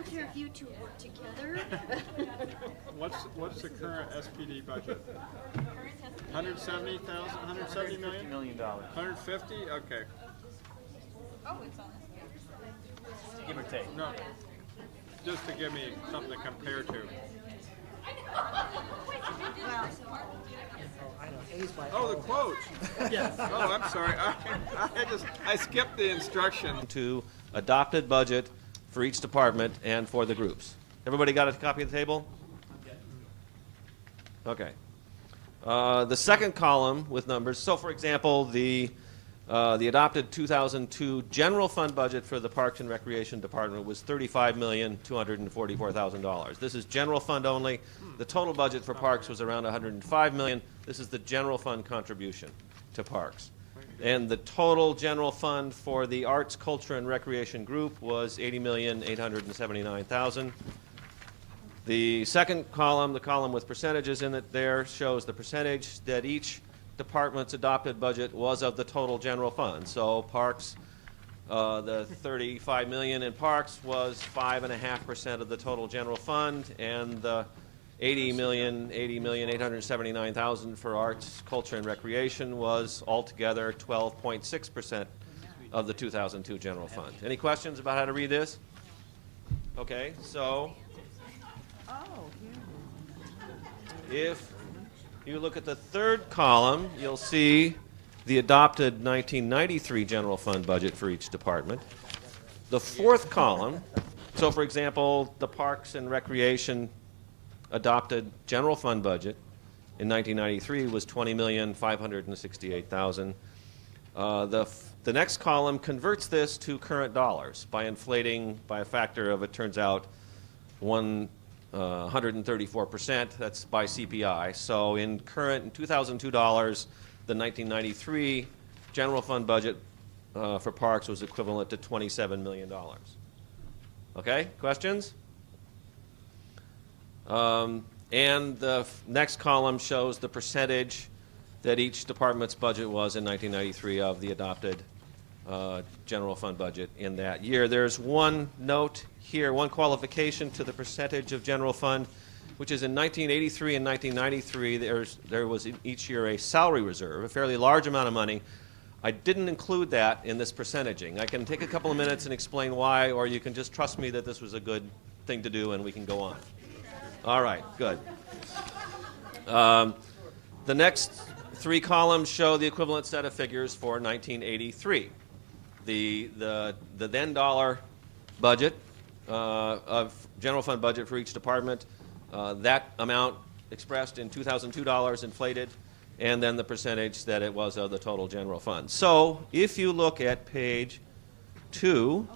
after you two work together. What's the current SPD budget? 170,000, 170 million? $150 million. 150? Okay. Oh, it's on this. Give or take. No, just to give me something to compare to. Well, Oh, the quote. Yes. Oh, I'm sorry. I skipped the instruction. To adopted budget for each department and for the groups. Everybody got a copy of the table? Okay. The second column with numbers. So, for example, the adopted 2002 general fund budget for the Parks and Recreation Department was $35,244,000. This is general fund only. The total budget for Parks was around $105 million. This is the general fund contribution to Parks. And the total general fund for the Arts, Culture, and Recreation group was $80,879,000. The second column, the column with percentages in it there, shows the percentage that each department's adopted budget was of the total general fund. So Parks, the $35 million in Parks was 5.5% of the total general fund, and the $80,879,000 for Arts, Culture, and Recreation was altogether 12.6% of the 2002 general fund. Any questions about how to read this? Okay, so if you look at the third column, you'll see the adopted 1993 general fund budget for each department. The fourth column, so for example, the Parks and Recreation adopted general fund budget in 1993 was $20,568,000. The next column converts this to current dollars by inflating by a factor of, it turns out, 134%. That's by CPI. So in 2002 dollars, the 1993 general fund budget for Parks was equivalent to $27 million. Okay, questions? And the next column shows the percentage that each department's budget was in 1993 of the adopted general fund budget in that year. There's one note here, one qualification to the percentage of general fund, which is in 1983 and 1993, there was in each year a salary reserve, a fairly large amount of money. I didn't include that in this percentaging. I can take a couple of minutes and explain why, or you can just trust me that this was a good thing to do and we can go on. All right, good. The next three columns show the equivalent set of figures for 1983. The then dollar budget of general fund budget for each department, that amount expressed in 2002 dollars inflated, and then the percentage that it was of the total general fund. So if you look at page 2,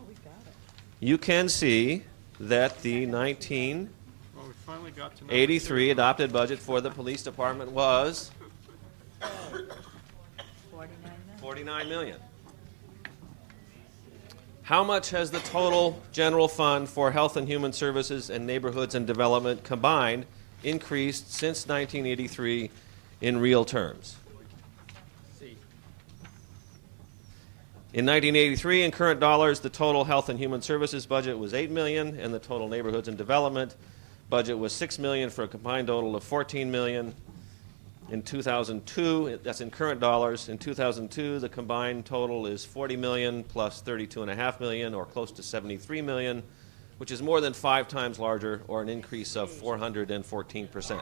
you can see that the 1983 adopted budget for the police department was $49 million. How much has the total general fund for Health and Human Services and Neighborhoods and Development combined increased since 1983 in real terms? In 1983, in current dollars, the total Health and Human Services budget was $8 million, and the total Neighborhoods and Development budget was $6 million, for a combined total of $14 million. In 2002, that's in current dollars. In 2002, the combined total is $40 million plus $32.5 million, or close to $73 million, which is more than 5 times larger, or an increase of 414%.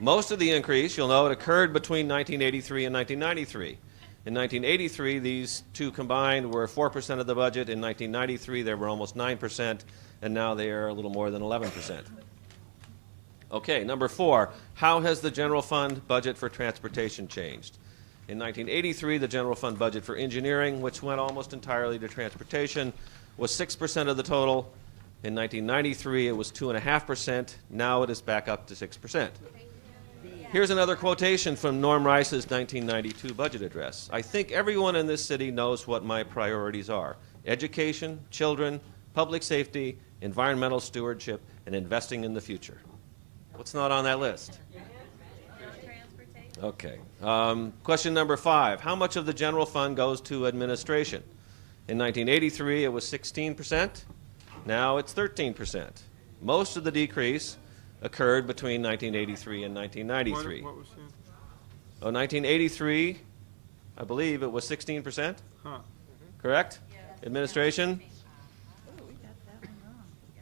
Most of the increase, you'll note, occurred between 1983 and 1993. In 1983, these two combined were 4% of the budget. In 1993, they were almost 9%, and now they are a little more than 11%. Okay, number 4, how has the general fund budget for transportation changed? In 1983, the general fund budget for engineering, which went almost entirely to transportation, was 6% of the total. In 1993, it was 2.5%. Now it is back up to 6%. Here's another quotation from Norm Rice's 1992 budget address. I think everyone in this city knows what my priorities are: education, children, public safety, environmental stewardship, and investing in the future. What's not on that list? Okay. Question number 5. How much of the general fund goes to administration? In 1983, it was 16%. Now it's 13%. Most of the decrease occurred between 1983 and 1993. What was that? Oh, 1983, I believe it was 16%, Huh. correct? Administration?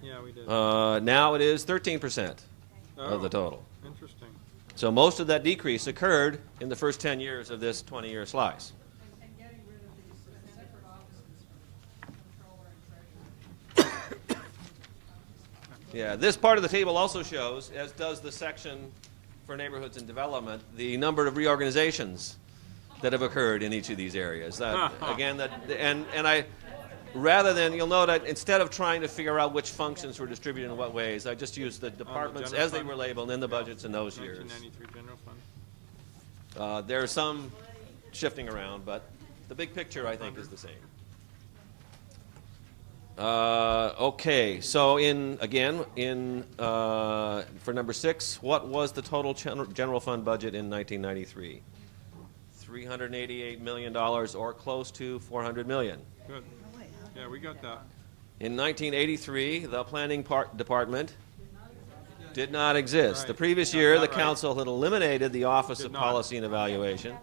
Yeah, we did. Now it is 13% of the Oh, total. interesting. So most of that decrease occurred in the first 10 years of this 20-year slice. Yeah, this part of the table also shows, as does the section for neighborhoods and development, the number of reorganizations that have occurred in each of these areas. Again, rather than, you'll note that instead of trying to figure out which functions were distributed in what ways, I just used the departments general as they fund? were labeled in the budgets in those years. 1993 general fund. There's some shifting around, but the big picture, I think, is the same. Okay, so for number 6, what was the total general fund budget in 1993? $388 million, or close to $400 million. Good. Yeah, we got that. In 1983, the planning department did not exist. Right. The previous Got year, that the right. council had eliminated the Office Did of not. Policy and Evaluation,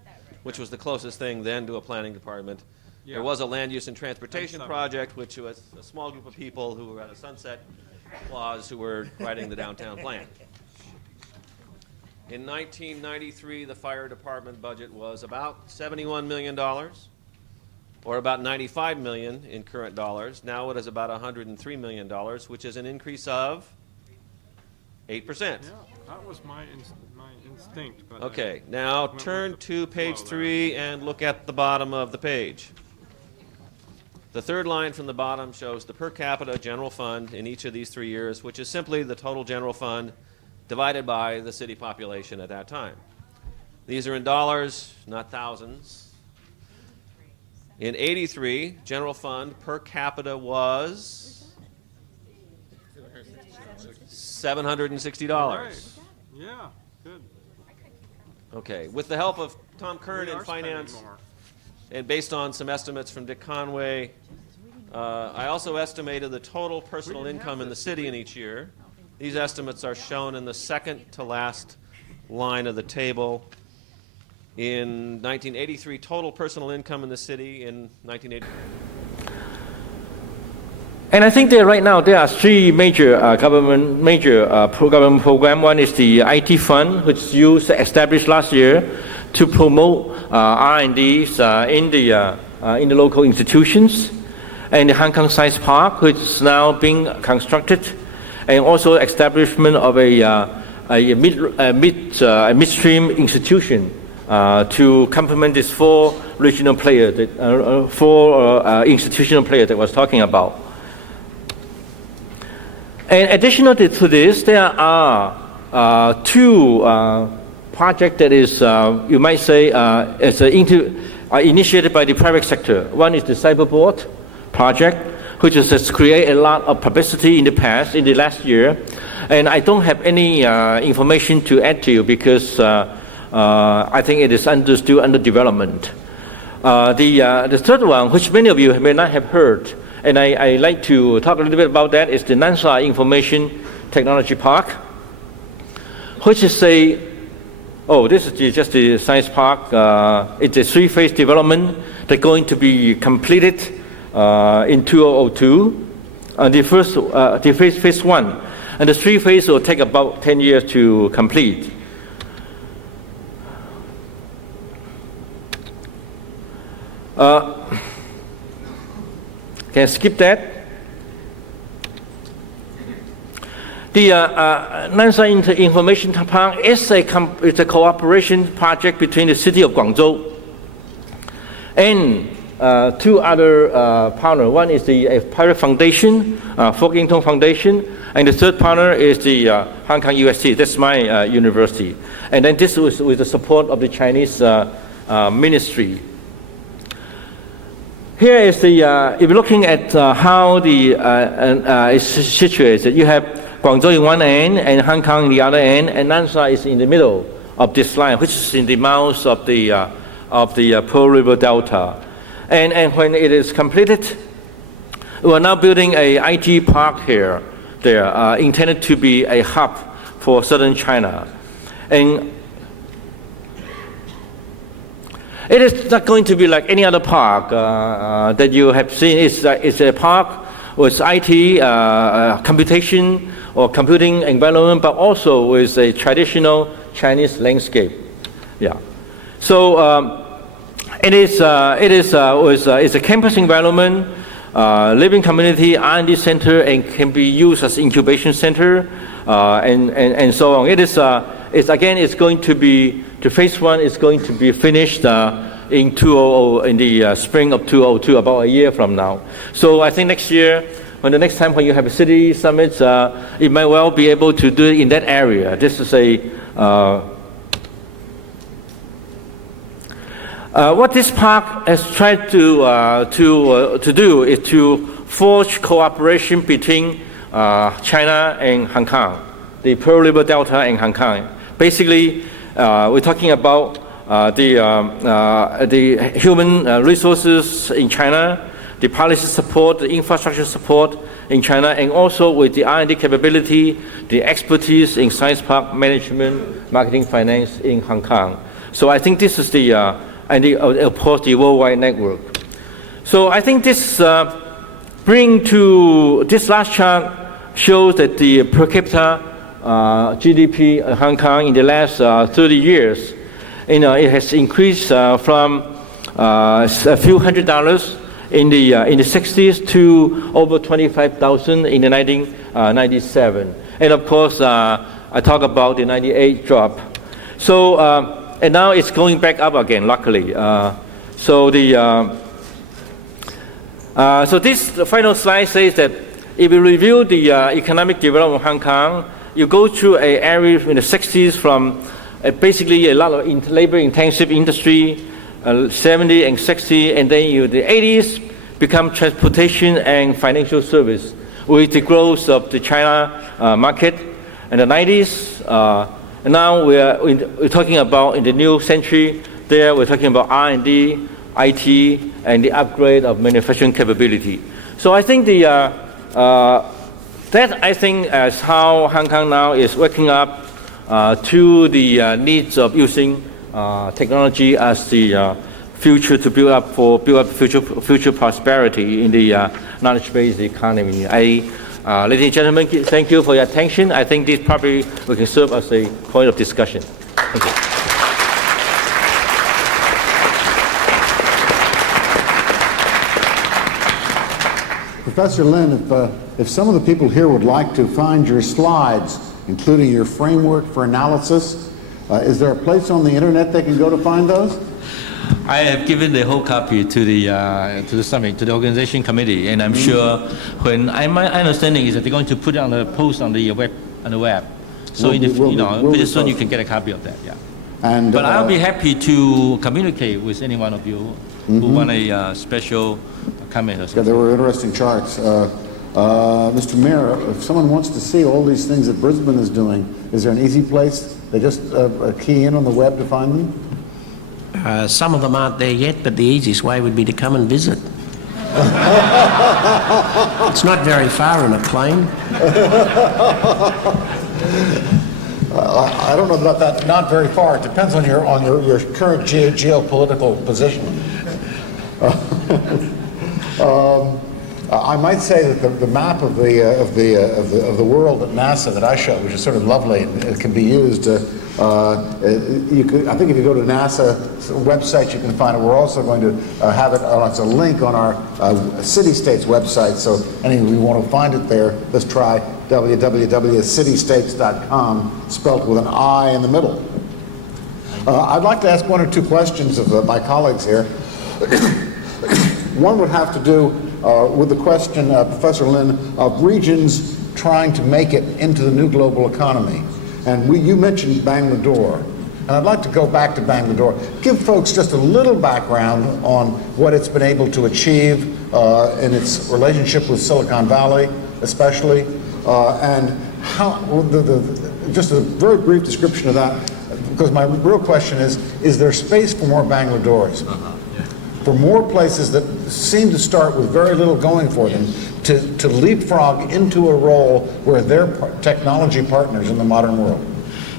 which was the closest thing then to a planning department. Yeah. There was a land use and transportation some. project, which was a small group of people who had a sunset clause who were writing the downtown plan. In 1993, the fire department budget was about $71 million, or about $95 million in current dollars. Now it is about $103 million, which is an increase of 8%. Yeah, that was my instinct. But I Okay, now went turn with the to page flow there. 3 and look at the bottom of the page. The third line from the bottom shows the per capita general fund in each of these 3 years, which is simply the total general fund divided by the city population at that time. These are in dollars, not thousands. In 83, general fund per capita was $760. Right. Yeah, good. Okay, with the help of Tom Kern We in are spending finance, more. and based on some estimates from Dick Conway, I also estimated the total personal didn't have income in the this, city in each year. These estimates are shown in the second to last line of the table. In 1983, total personal income in the city in 1980. And I think that right now there are 3 major government program. One is the IT fund, which you established last year to promote R&Ds in the local institutions, and the Hong Kong IT Park, which is now being constructed, and also establishment of a midstream institution to complement these 4 regional players, 4 institutional players that I was talking about. And additional to this, there are 2 projects that is, you might say, initiated by the private sector. One is the cyberboard project, which has created a lot of publicity in the last year. And I don't have any information to add to you because I think it is still under development. The third one, which many of you may not have heard, and I like to talk a little bit about that, is the Nansha Information Technology Park, which is this is just the science park. It's a 3-phase development that's going to be completed in 2002. The phase 1, and the 3 phases will take about 10 years to complete. Can I skip that? The Nansha Information Park is a cooperation project between the city of Guangzhou and 2 other partners. One is the Pirate Foundation, Fok Ying Tong Foundation, and the third partner is the Hong Kong UST. That's my university. And then this was with the support of the Chinese ministry. Here is the, if you're looking at how it's situated, you have Guangzhou in one end and Hong Kong in the other end, and Nansha is in the middle of this line, which is in the mouth of the Pearl River Delta. And when it is completed, We are now building a IT park here, intended to be a hub for southern China. And it is not going to be like any other park that you have seen. It's a park with IT, computation or computing environment, but also with a traditional Chinese landscape. Yeah. So it's a campus environment, living community, R&D center, and can be used as incubation center, and so on. It's going to be, the phase 1 is going to be finished in the spring of 2002, about a year from now. So I think next year, the next time when you have a city summit, it might well be able to do it in that area. This is what this park has tried to do is to forge cooperation between China and Hong Kong, the Pearl River Delta and Hong Kong. Basically, we're talking about the human resources in China, the policy support, the infrastructure support in China, and also with the R&D capability, the expertise in science park management, marketing, finance in Hong Kong. So I think this is and of course the worldwide network. So I think this this last chart shows that the per capita GDP in Hong Kong in the last 30 years, it has increased from a few $100s in the 60s to over 25,000 in the 1997. And of course, I talk about the 98 drop. So, and now it's going back up again, luckily. So this final slide says that if you review the economic development of Hong Kong, you go through an area in the 60s from basically a lot of labor-intensive industry, 70 and 60, and then the 80s become transportation and financial service with the growth of the China market. And the 90s, and now we're talking about in the new century, there we're talking about R&D, IT, and the upgrade of manufacturing capability. So I think that I think is how Hong Kong now is waking up to the needs of using technology as the future to build up future prosperity in the knowledge-based economy. Ladies and gentlemen, thank you for your attention. I think this probably we can serve as a point of discussion. Thank you. Professor Lin, if some of the people here would like to find your slides, including your framework for analysis, is there a place on the internet they can go to find those? I have given the whole copy to the summit, to the organization committee, and I'm sure my understanding is that they're going to put it on the post on the web. So pretty soon you can get a copy of that. Yeah. But I'll be happy to communicate with any one of you who want a special comment or something. Yeah, there were interesting charts. Mr. Mayor, if someone wants to see all these things that Brisbane is doing, is there an easy place? They just key in on the web to find them? Some of them aren't there yet, but the easiest way would be to come and visit. It's not very far in a plane. I don't know about that. Not very far. It depends on your current geopolitical position. I might say that the map of the world at NASA that I showed, which is sort of lovely, and it can be used. I think if you go to NASA's website, you can find it. We're also going to have it. It's a link on our city-states website. So any of you want to find it there, let's try www.citystates.com, spelt with an I in the middle. I'd like to ask one or two questions of my colleagues here. One would have to do with the question, Professor Lin, of regions trying to make it into the new global economy. And you mentioned Bangalore. And I'd like to go back to Bangalore. Give folks just a little background on what it's been able to achieve in its relationship with Silicon Valley, especially, and how, just a very brief description of that, because my real question is there space for more Bangladores? For more places that seem to start with very little going for them to leapfrog into a role where they're technology partners in the modern world?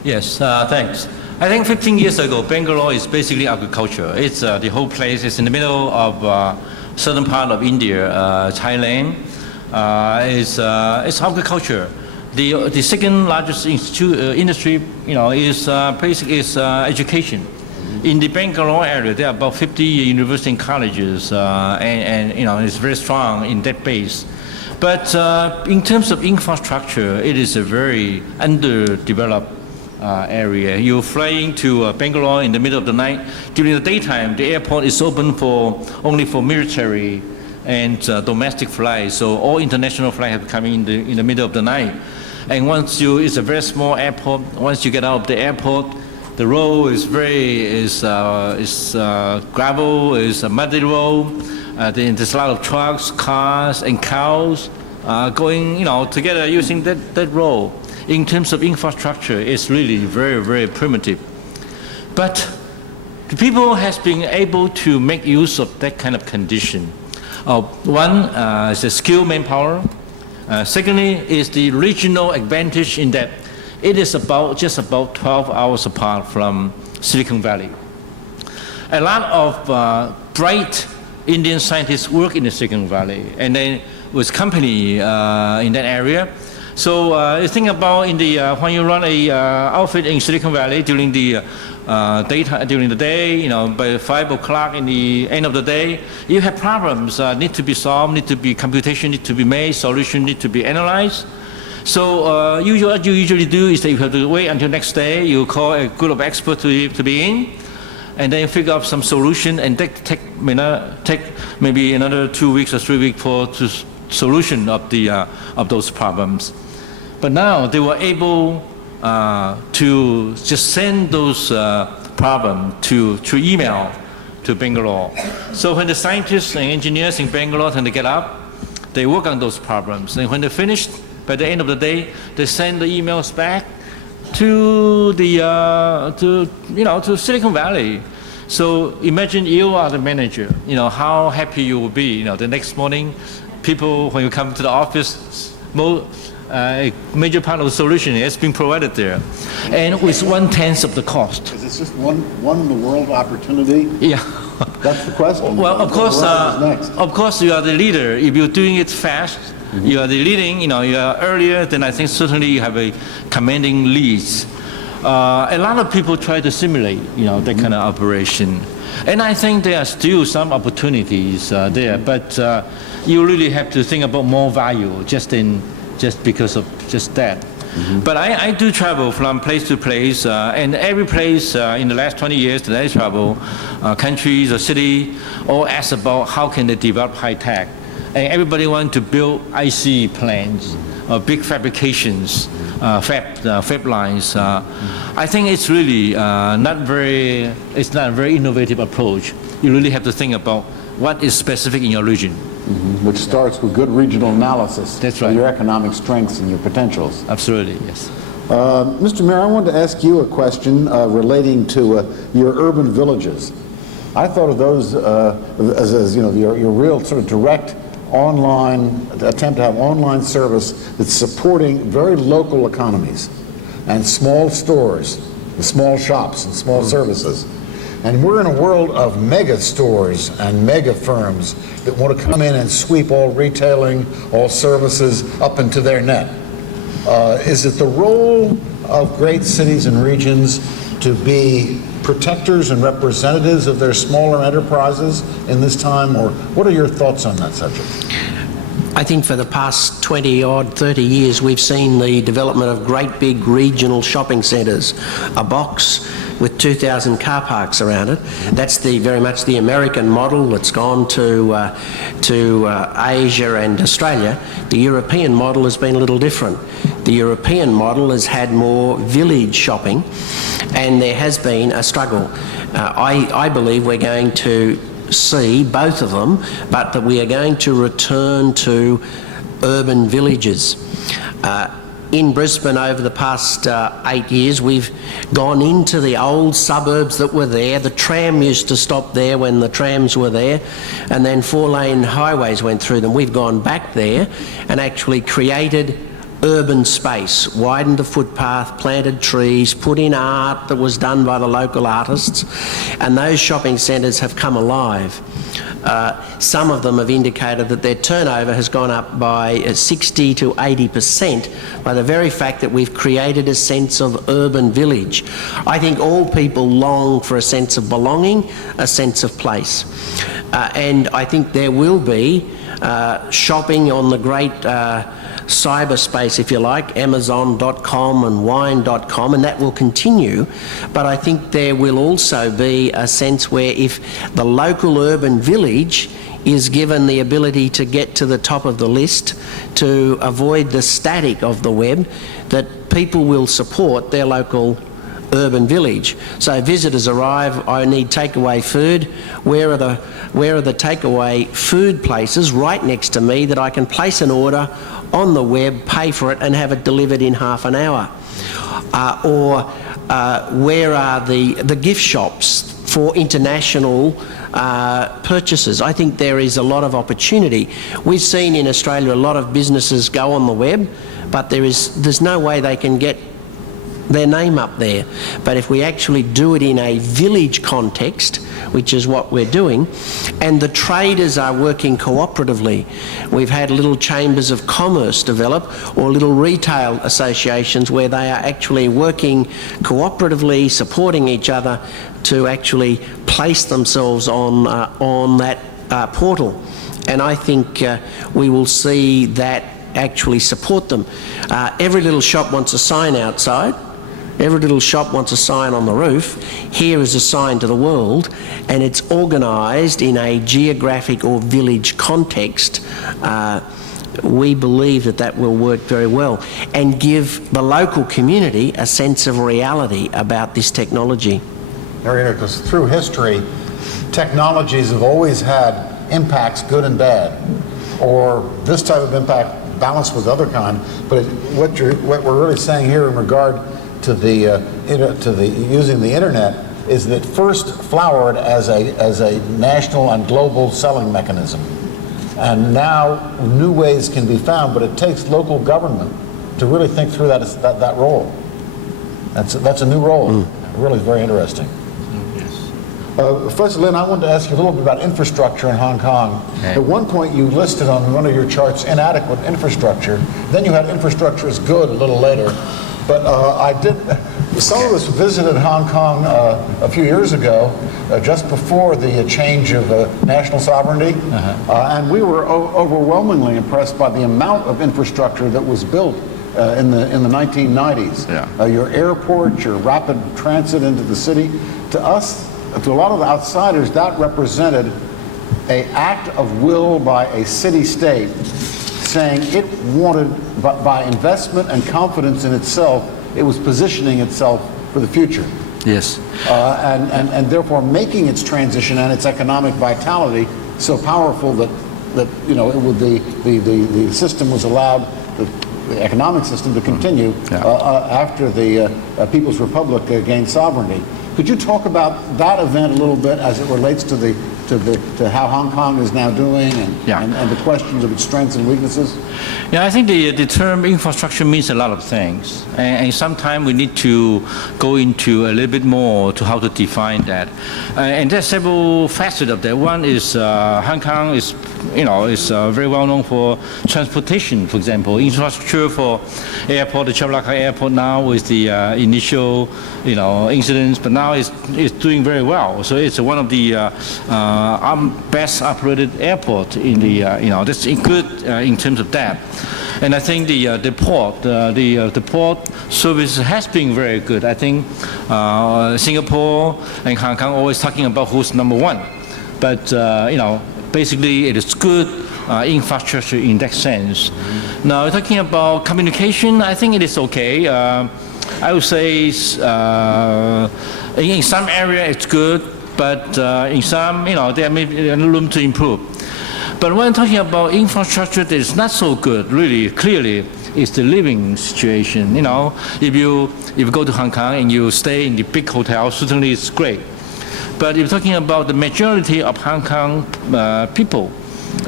Yes, thanks. I think 15 years ago, Bangalore is basically agriculture. It's the whole place is in the middle of southern part of India, Thailand. It's agriculture. The second largest industry, is education. In the Bangalore area, there are about 50 universities and colleges, and it's very strong in that base. But in terms of infrastructure, it is a very underdeveloped area. You're flying to Bangalore in the middle of the night. During the daytime, the airport is open only for military and domestic flights. So all international flights have come in the middle of the night. And it's a very small airport. Once you get out of the airport, the road is gravel, is a muddy road. There's a lot of trucks, cars, and cows going, together using that road. In terms of infrastructure, it's really very, very primitive. But the people has been able to make use of that kind of condition. One is the skilled manpower. Secondly is the regional advantage in that it is just about 12 hours apart from Silicon Valley. A lot of bright Indian scientists work in the Silicon Valley, and then with company in that area. So you think about when you run a outfit in Silicon Valley during the during the day, by 5 o'clock in the end of the day, you have problems need to be solved, computation need to be made, solution need to be analyzed. So what you usually do is that you have to wait until next day. You call a group of experts to be in, and then figure out some solution, and take maybe another 2 weeks or 3 weeks for solution of those problems. But now they were able to just send those problems through email to Bangalore. So when the scientists and engineers in Bangalore tend to get up, they work on those problems, and when they're finished, by the end of the day, they send the emails back to to Silicon Valley. So imagine you are the manager. How happy you will be. The next morning, people, when you come to the office, a major part of the solution has been provided there, and with 1/10 of the cost. Is this just one in the world opportunity? Yeah. That's the question. Well, of course, you are the leader. If you're doing it fast, you are the leading. You are earlier. Then I think certainly you have a commanding leads. A lot of people try to simulate, that kind of operation, and I think there are still some opportunities there. But you really have to think about more value just because of just that. But I do travel from place to place, and every place in the last 20 years that I travel, countries or city, all ask about how can they develop high tech, and everybody wants to build IC plants, big fabrications, fab lines. I think it's really not a very innovative approach. You really have to think about what is specific in your region. Which starts with good regional analysis. That's right. Of your economic strengths and your potentials. Absolutely, yes. Mr. Mayor, I wanted to ask you a question relating to your urban villages. I thought of those as your real sort of direct online attempt to have online service that's supporting very local economies and small stores, small shops and small services. And we're in a world of mega stores and mega firms that want to come in and sweep all retailing, all services up into their net. Is it the role of great cities and regions to be protectors and representatives of their smaller enterprises in this time, or what are your thoughts on that subject? I think for the past 30 years, we've seen the development of great big regional shopping centres, a box with 2,000 car parks around it. That's very much the American model that's gone to Asia and Australia. The European model has been a little different. The European model has had more village shopping, and there has been a struggle. I believe we're going to see both of them, but that we are going to return to urban villages. in Brisbane over the past 8 years. We've gone into the old suburbs that were there. The tram used to stop there when the trams were there, and then 4-lane highways went through them. We've gone back there and actually created urban space, widened the footpath, planted trees, put in art that was done by the local artists, and those shopping centres have come alive. Some of them have indicated that their turnover has gone up by 60 to 80% by the very fact that we've created a sense of urban village. I think all people long for a sense of belonging, a sense of place. And I think there will be shopping on the great cyberspace, if you like, Amazon.com and Wine.com, and that will continue. But I think there will also be a sense where if the local urban village is given the ability to get to the top of the list, to avoid the static of the web, that people will support their local urban village. So visitors arrive, I need takeaway food. Where are the takeaway food places right next to me that I can place an order on the web, pay for it and have it delivered in half an hour? Or where are the gift shops for international purchases? I think there is a lot of opportunity. We've seen in Australia a lot of businesses go on the web, but there's no way they can get their name up there. But if we actually do it in a village context, which is what we're doing, and the traders are working cooperatively. We've had little chambers of commerce develop, or little retail associations where they are actually working cooperatively, supporting each other to actually place themselves on that portal. And I think we will see that actually support them. Every little shop wants a sign outside. Every little shop wants a sign on the roof. Here is a sign to the world, and it's organised in a geographic or village context. We believe that will work very well and give the local community a sense of reality about this technology. Because through history, technologies have always had impacts, good and bad, or this type of impact balanced with other kind. But what we're really saying here in regard to the using the internet is that first flowered as a national and global selling mechanism, and now new ways can be found. But it takes local government to really think through that role. That's a new role. Really very interesting. Professor Lin, I wanted to ask you a little bit about infrastructure in Hong Kong. Okay. At one point you listed on one of your charts inadequate infrastructure. Then you had infrastructure is good a little later. But some of us visited Hong Kong a few years ago, just before the change of national sovereignty. And we were overwhelmingly impressed by the amount of infrastructure that was built in the 1990s. Yeah. Your airport, your rapid transit into the city. To us, to a lot of the outsiders, that represented an act of will by a city-state saying it wanted, by investment and confidence in itself, it was positioning itself for the future. Yes. And therefore making its transition and its economic vitality so powerful that you know, the system was allowed, the economic system, to continue after the People's Republic gained sovereignty. Could you talk about that event a little bit as it relates to how Hong Kong is now doing and the questions of its strengths and weaknesses? Yeah, I think the term infrastructure means a lot of things, and sometimes we need to go into a little bit more to how to define that. And there's several facets of that. One is Hong Kong is very well known for transportation, for example, infrastructure for airport, the Chablaka Airport now with the initial incidents, but now it's doing very well. So it's one of the best operated airport in the that's good in terms of that. And I think the port service has been very good. I think Singapore and Hong Kong always talking about who's number one, but basically it is good infrastructure in that sense. Now talking about communication, I think it is okay. I would say in some area it's good, but in some there may be room to improve. But when talking about infrastructure that is not so good, really, clearly, is the living situation. You know, if you go to Hong Kong and you stay in the big hotel, certainly it's great. But if you're talking about the majority of Hong Kong people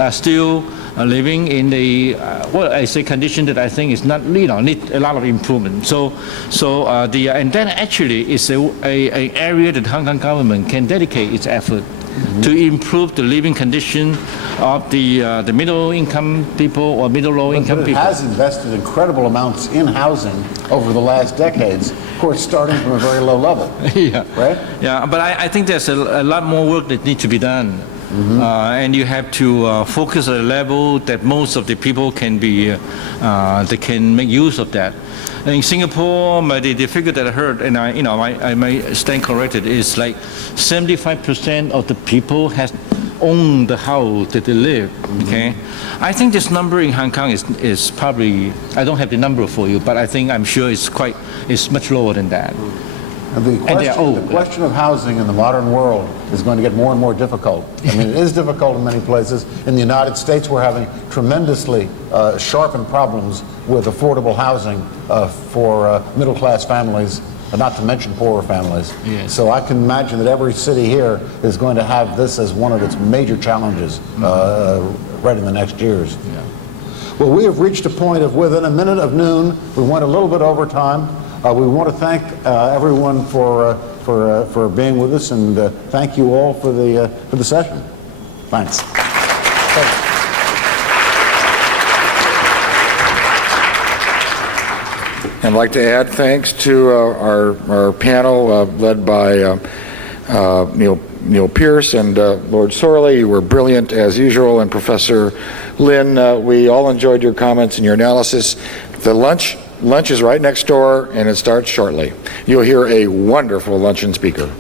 are still living in the well, I say condition that I think is not, you know, need a lot of improvement. And then actually is a area that Hong Kong government can dedicate its effort to improve the living condition of the middle income people or middle low income But it people. has invested incredible amounts in housing over the last decades, of course, starting from a very low level. Yeah. Right? Yeah, but I think there's a lot more work that needs to be done. And you have to focus at a level that most of the people can be, they can make use of that. In Singapore, the figure that I heard, and I may stand corrected, is like 75% of the people has own the house that they live. Okay, I think this number in Hong Kong is probably, I don't have the number for you, but I'm sure it's much lower than that. And the question of housing in the modern world is going to get more and more difficult. I mean, it is difficult in many places. In the United States, we're having tremendously sharpened problems with affordable housing for middle-class families, not to mention poorer families. Yes. So I can imagine that every city here is going to have this as one of its major challenges right in the next years. Yeah. Well, we have reached a point of within a minute of noon. We went a little bit over time. We want to thank everyone for being with us, and thank you all for the session. Thanks. I'd like to add thanks to our panel led by Neil Pierce and Lord Sorley. You were brilliant as usual, and Professor Lin, we all enjoyed your comments and your analysis. The lunch is right next door, and it starts shortly. You'll hear a wonderful luncheon speaker.